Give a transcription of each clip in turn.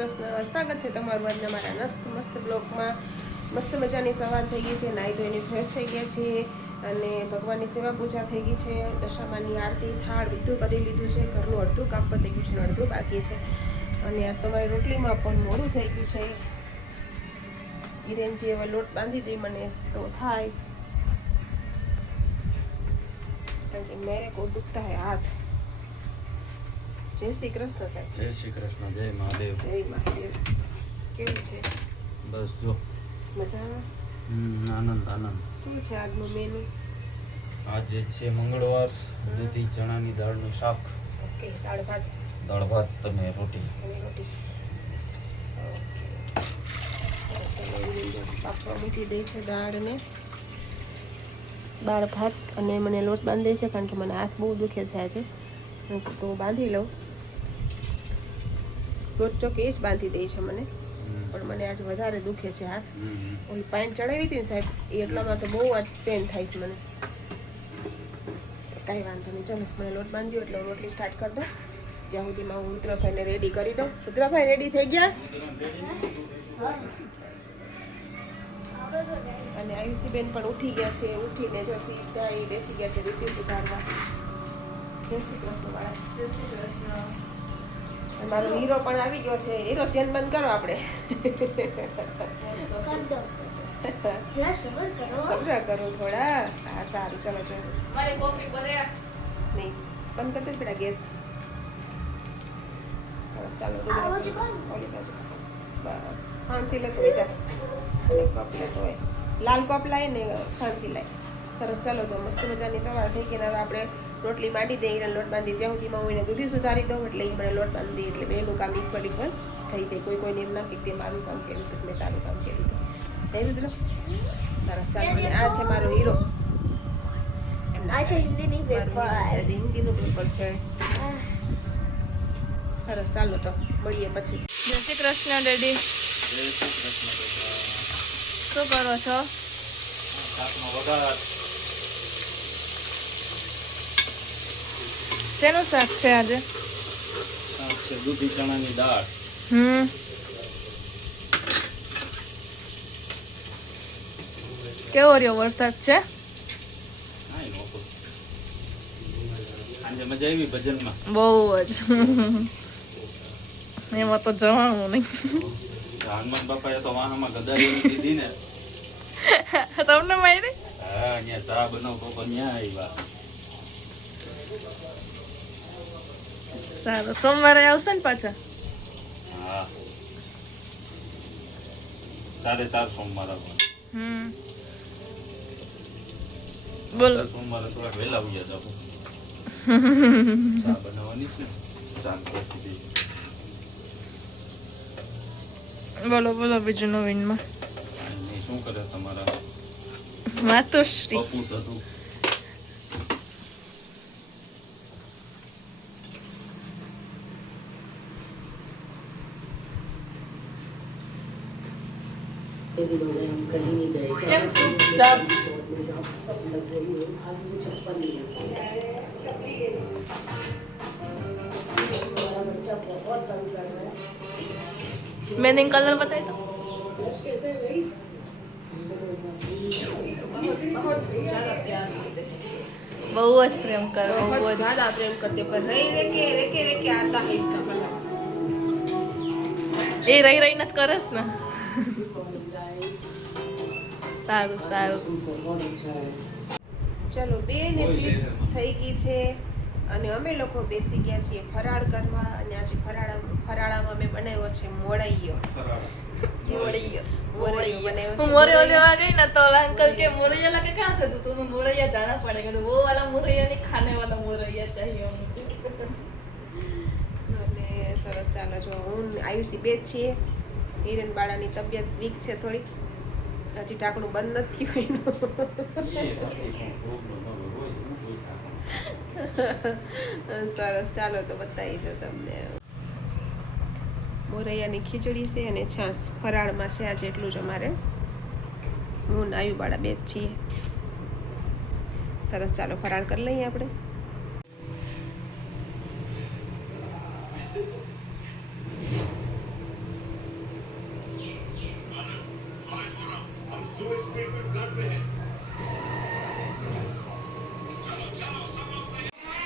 કૃષ્ણ સ્વાગત છે તમારું આજના મારા મસ્ત મસ્ત બ્લોગમાં. મસ્ત મજાની સવાર થઈ ગઈ છે નાઈ ધોઈને ફ્રેશ થઈ ગયા છે અને ભગવાનની સેવા પૂજા થઈ ગઈ છે, દશામાની આરતી, થાળ બધું કરી લીધું છે, ઘરનું અડધું કામ પતી ગયું છે અડધું બાકી છે. અને આ તમારી રોટલીમાં પણ મોડું થઈ ગયું છે. હિરેનજી હવે લોટ બાંધી દે મને તો થાય. કારણ કે મેરે કો દુખતા હાથ. જય શ્રી કૃષ્ણ સાહેબ. જય શ્રી કૃષ્ણ જય મહાદેવ. જય મહાદેવ. કેવું છે? બસ જો. મજામાં? હમ, આનંદ આનંદ. શું છે આજનું મેનુ આજે છે મંગળવાર દૂધી ચણાની દાળનું શાક. ઓકે દાળ ભાત. દાળ ભાત અને રોટી. રોટી. એવી મૂકી દે છે દાળને. દાળ ભાત અને મને લોટ બાંધી છે કારણ કે મને હાથ બહુ દુખે છે આજે. તો બાંધી લઉં. લોટ ચોકે એ જ બાંધી દે છે મને. પણ મને આજે વધારે દુખે છે હાથ. ઓલી પાઇન ચડાવી હતી ને સાહેબ એ એટલામાં તો બહુ જ પેન થાય છે મને. કાંઈ વાંધો નહીં. ચલો મને લોટ બાંધ્યો એટલે રોટલી સ્ટાર્ટ કરી દો જ્યાં સુધીમાં હું રુદ્રભાઈને રેડી કરી દઉં. રુદ્રભાઈ રેડી થઈ ગયા? અને આયુષીબેન પણ ઉઠી ગયા છે. ઉઠીને જો સીધા એ બેસી ગયા છે રીતિ સુધારવા. જય શ્રી કૃષ્ણ વાળા જય શ્રી કૃષ્ણ. મારો હીરો પણ આવી ગયો છે. હીરો ચેન બંધ કરો આપણે. સબ્ર કરું થોડા. હા સારું ચલો ચલો. મારે કોફી બને નહીં બંધ કરતો પેલા ગેસ. સરસ ચાલો ઓલી બાજુ બસ સાણસી લેતો હોય જા અને કપ લેતો હોય. લાલ કપ લાય ને સાણસી લાય. સરસ ચાલો તો મસ્ત મજાની સવાર થઈ ગઈ ને આપણે રોટલી માંડી દે એને લોટ બાંધી ત્યાં સુધીમાં હું એને દૂધી સુધારી દઉં એટલે એ મને લોટ બાંધી એટલે બેનું કામ ઇક્વલ ઇક્વલ થઈ જાય. કોઈ કોઈને એમ ના કે તે મારું કામ કર્યું હતું મેં તારું કામ કર્યું હતું. થઈ રુદ્ર સરસ ચાલો અને આ છે મારો હીરો. આ છે હિન્દીની. પેપર હિન્દીનું પેપર છે. સરસ ચાલો તો મળીએ પછી. જય શ્રી કૃષ્ણ ડેડી. શું કરો છો? વઘાર શેનું શાક છે આજે? દૂધી ચણાની દાળ હમ. કેવો રહ્યો વરસાદ છે? મજા આવી ભજનમાં બહુ જ. એમાં તો જવાનું નહીં. હનુમાન બાપાએ તો વાહમાં ગદારી દીધી ને તમને મારી હા, અહીંયા ચા ત્યાં આવ્યા. સારું. સોમવારે આવશે ને પાછા? હા. સાડે ચાર સોમવાર હમ. બોલો. સોમવારે થોડાક વહેલા ઉગ્યા જાવ ચા બનાવવાની છે? ચા બોલો બોલો બીજું નવીનમાં. શું કરે તમારા? માતુશ્રી. પપ્પુ હતું કેમ ચા મેનિંગ કલર બતાવી દો बहुत ज्यादा प्यार करते हैं બહુ જ પ્રેમ કરે બહુ बहुत જ ज्यादा प्रेम करते पर रह रह के रह के रह के आता है इसका कलर એ રહી રહીને જ કરે છે ને સારું સારું. ચલો બે ને ત્રીસ થઈ ગઈ છે અને અમે લોકો બેસી ગયા છીએ ફરાળ કરવા અને આજે ફરાળા ફરાળામાં અમે બનાવ્યો છે મોળૈયો મોરૈયો. લેવા ગઈ ને તો અંકલ કે મોરૈયા લાગે ક્યાં છે તું? મોરૈયા જાણા પડે. કે વો મોરૈયા નહીં ખાને વાલા મોરૈયા ચાહીએ સરસ ચાલો જો હું આયુષી બે છીએ હિરન બાળાની તબિયત વીક છે થોડી હજી ટાંકણું બંધ નથી એનું સરસ, ચાલો તો બતાવી દો તમને. મોરૈયાની ખીચડી છે અને છાસ ફરાળમાં છે આજે એટલું જ અમારે. હું ને બાળા બે જ છીએ. સરસ, ચાલો ફરાળ કરી લઈએ આપણે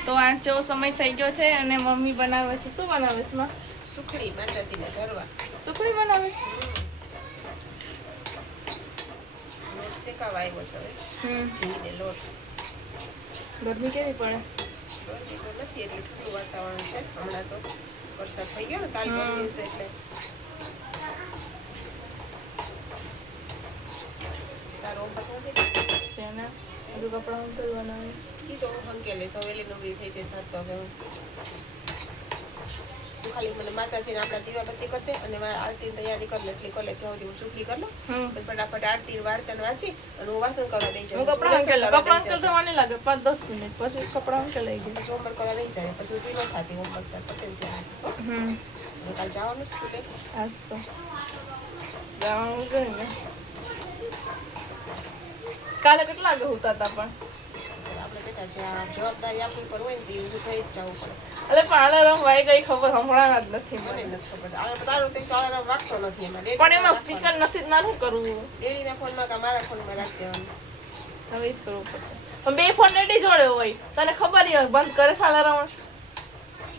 તો આઠ જેવો સમય થઈ ગયો છે અને મમ્મી બનાવે છે. શું બનાવે છે માં? સુખડી માતાજીને ધરવા સુખડી બનાવે છે? લોટ શેકાવા આવ્યો છે હવે. લોટ. ગરમી કેવી પડે? ગરમી તો નથી એટલી ઠંડુ વાતાવરણ છે. હમણાં તો વરસાદ થઈ ગયો ને કાલ દિવસે એટલે. તારો હોમવર્ક નથી બધું કપડાં અંકલ હોય. કીધું હું હંકેલી સવેલી નવરી થઈ છે સાત તો હવે હું ખાલી મને માતાજીને આપણા દીવાબત્તી કરતે અને આરતી આરતીની તૈયારી કરી એટલે કરી લે ત્યાં સુધી હું સુખી કરી લઉં. ફટાફટ આરતી વાર્તા વાંચી અને હું વાસણ કરવા દઈ જાઉં. કપડાં રસોઈ કપડાં અંકલ જાઉં. લાગે પાંચ દસ મિનિટ પછી કપડાં અંકલ લઈ ગયા. પછી હોમવર્ક કરવા દઈ જાય પછી તું ન ખાતી હોમવર્ક કરતા હમ. કાલ જવાનું સ્કૂલે. આજ તો. જવાનું જોઈએ ને. કાલે કેટલા વાગે હોતા હતા પણ? આપણે બેટા જે આ જવાબદારી આપણી પર હોય ને તે ઊભું થઈ જ જવું પડે. એટલે પણ અલાર્મ વાઈ ગઈ ખબર હમણાં જ નથી મને મને ખબર. આ તારું તો વાગતો નથી એમાં. પણ એમાં સ્પીકર નથી જ શું કરવું ડેડીના ફોનમાં કે મારા ફોનમાં રાખી દેવાનું. હવે જ કરવું પડશે. પણ બે ફોન રેડી જોડે હોય. તને ખબર હોય બંધ કરે છે અલાર્મ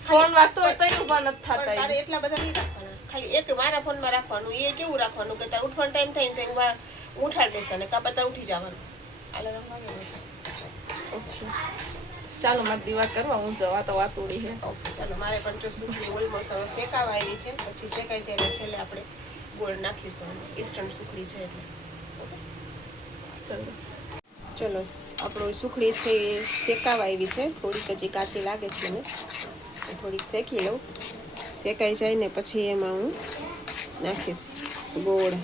ફોન વાગતો હોય તોય ઊભા નથી થતા તારે એટલા બધા નહીં રાખવાના. ખાલી એક મારા ફોનમાં રાખવાનું એ કેવું રાખવાનું કે તારે ઉઠવાનો ટાઈમ થાય ને તો ઉઠાડી દેશે ને કાં તારે ઉઠી જવાનું. ચાલો, મારે દીવા કરવા, હું જવા તો વાત ઉડી છે ચાલો, મારે પણ જો સુખડી ઓલમોસ્ટ હવે શેકાવા આવી છે. પછી શેકાઈ જાય એટલે છેલ્લે આપણે ગોળ નાખીશું. ઇન્સ્ટન્ટ સુખડી છે એટલે. ઓકે? ચલો. ચલો, આપણો સુખડી છે એ શેકાવા આવી છે. થોડીક હજી કાચી લાગે છે મને. થોડીક શેકી લઉં. શેકાઈ જાય ને પછી એમાં હું નાખીશ ગોળ.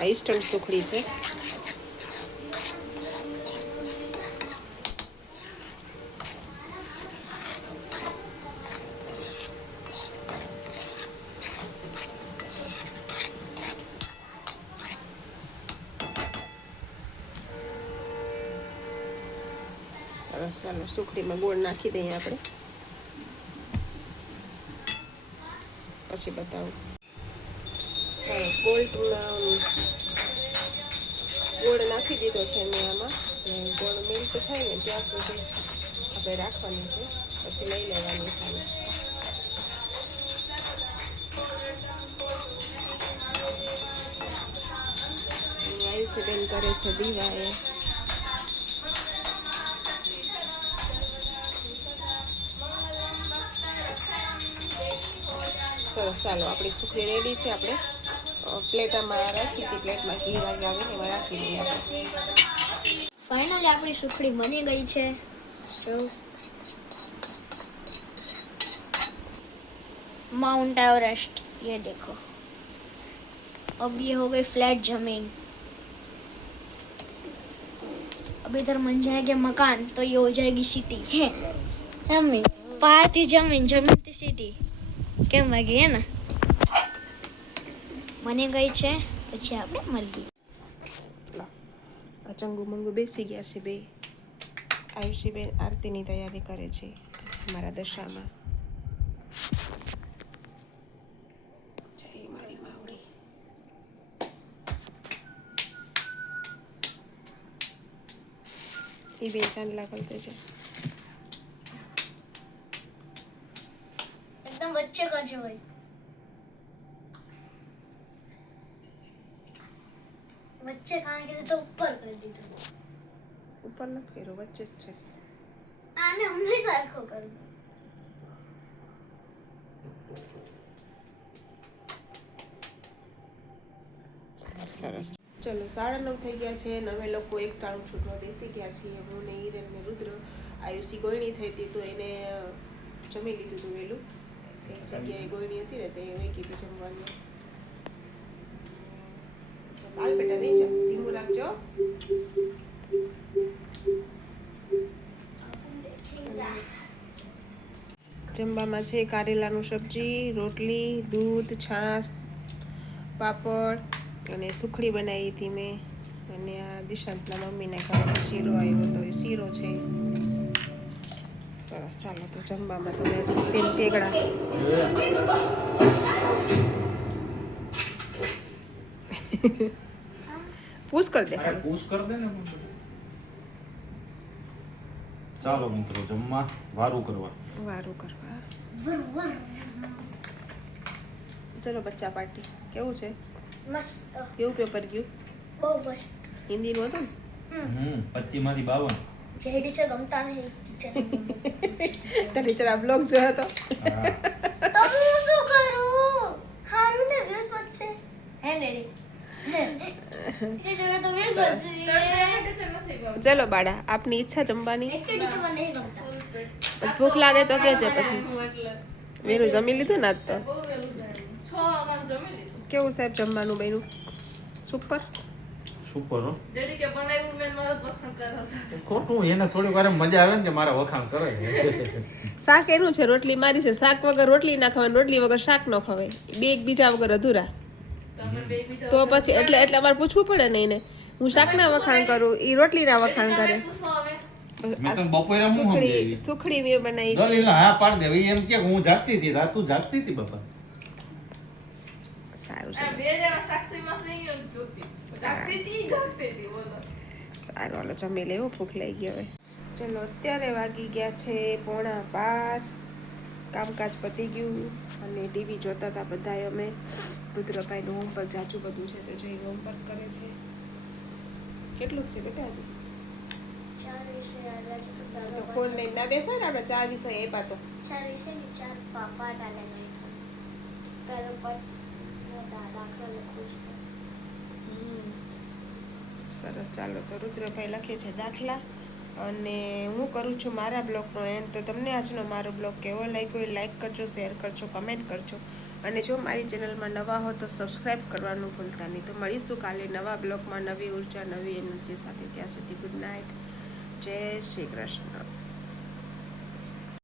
આ ઇન્સ્ટન્ટ સુખડી છે સરસ ચાલો સુખડીમાં ગોળ નાખી દઈએ આપણે. પછી બતાવું. ચાલો, ગોળ ગોળ નાખી દીધો છે મેં આમાં. ગોળ મિલ્ક થાય ને ત્યાં સુધી આપણે રાખવાની છે. પછી લઈ લેવાની સામે આયુષીબેન કરે છે દીવા એ સરસ ચાલો આપણી સુખડી રેડી છે આપણે અ, પ્લેટામાં રાખી હતી પ્લેટમાં ઘી વાગે આવે એમાં રાખી દઈએ આપણે ફાઇનલી આપણી સુખડી બની ગઈ છે જો माउंट एवरेस्ट ये देखो अब ये हो गई फ्लैट जमीन अब इधर बन जाएंगे मकान तो ये हो जाएगी सिटी है जमीन पहाड़ थी जमीन जमीन थी सिटी કેમ વાગી હે ને? બની ગઈ છે, પછી આપણે મળીએ. અચંગુ મંગુ બેસી ગયા છે બે. આયુષીબેન આરતીની તૈયારી કરે છે મારા દશામાં. એ બે ચાંદલા કરતે છે. joy. વચ્ચે કારણ કે તો ઉપર કરી દીધું. ઉપર નથી કર્યું વચ્ચે જ છે. આને અમને સરખો કરી સરસ. ચલો સાડા નવ થઈ ગયા છે. અને અમે લોકો એક ટાળું છૂટવા બેસી ગયા છીએ હું ને હિરેન ને રુદ્ર આયુષી ગોયણી થઈ હતી તો એને જમી લીધું હતું વહેલું એક જગ્યાએ ગોયણી હતી ને તે એ કીધું જમવાનું. ધીમું રાખજો. જમવામાં છે કારેલાનું સબ્જી, રોટલી, દૂધ, છાશ, પાપડ અને સુખડી બનાવી હતી મેં. અને આ દિશાંતના મમ્મીને ઘરે શીરો આવ્યો તો એ શીરો છે. ચાલો તો જમવામાં તો તેલ કેગડા. પૂછ કર દે. પુશ કર દે ને ચાલો મિત્રો જમવા વારું કરવા. વારું કરવા. ચલો બચ્ચા પાર્ટી. કેવું છે? મસ્ત. કેવું પેપર ગયું? બહુ મસ્ત. હિન્દીનું હતું હમ. પચીસમાંથી બાવન. જેડી છે ગમતા નહીં. ને જરા બ્લોગ જોયો હતો તો હું શું કરું? હારું ને વ્યૂઝ વધશે હે ડેડી તો. ચલો બાળા આપની ઈચ્છા જમવાની? ભૂખ લાગે તો કહેજે પછી. હું મેરું જમી લીધું ને આજ તો. છ કેવું સાહેબ જમવાનું બન્યું? સુપર સુપર હો. ડેડી કે બનાવ્યું મેં મારા વખાણ કરાવતા. ખોટું એને થોડીક વાર મજા આવે ને કે મારા વખાણ કરે શાક એનું છે રોટલી મારી છે. શાક વગર રોટલી ના ખવાય રોટલી વગર શાક ન ખવાય. બે એકબીજા વગર અધૂરા. તો પછી એટલે એટલે અમારે પૂછવું પડે ને એને. હું શાકના વખાણ કરું એ રોટલીના વખાણ કરે. બપોરે સુખડી સુખડી મેં બનાવી હા પાડ દેવી. એમ કે હું જાગતી હતી રાત તું જાગતી હતી બાપા સારું આ છે બે જણા સાક્ષીમાં સિંહ એમ જોતી. જાગતી હતી, જાગતી હતી, બોલો. સારું હાલો જમી લેવો ભૂખ લઈ ગયો હવે. ચલો અત્યારે વાગી ગયા છે પોણા બાર. કામકાજ પતી ગયું અને ટીવી જોતા હતા બધાય અમે. રુદ્રભાઈનું હોમવર્ક જાજુ બધું છે તો જોઈ હોમવર્ક કરે છે. કેટલું જ છે બેટા આજે? ચાર વિષય તો તો ફોન લઈને ના બેસાય ને આપણે ચાર વિષય આપ્યા તો ચાર વિષય ને ચાર પાપા ડાલે નહીં પહેલો પણ દાખલો લખું છું. સરસ. ચાલો તો રુદ્રભાઈ લખે છે દાખલા. અને હું કરું છું મારા બ્લોગનો એન્ડ તો તમને આજનો મારો બ્લોગ કેવો લાગ્યો એ લાઇક કરજો શેર કરજો કમેન્ટ કરજો. અને જો મારી ચેનલમાં નવા હો તો સબસ્ક્રાઈબ કરવાનું ભૂલતા નહીં. તો મળીશું કાલે નવા બ્લોગમાં નવી ઊર્જા, નવી એનર્જી સાથે. ત્યાં સુધી ગુડ નાઇટ જય શ્રી કૃષ્ણ.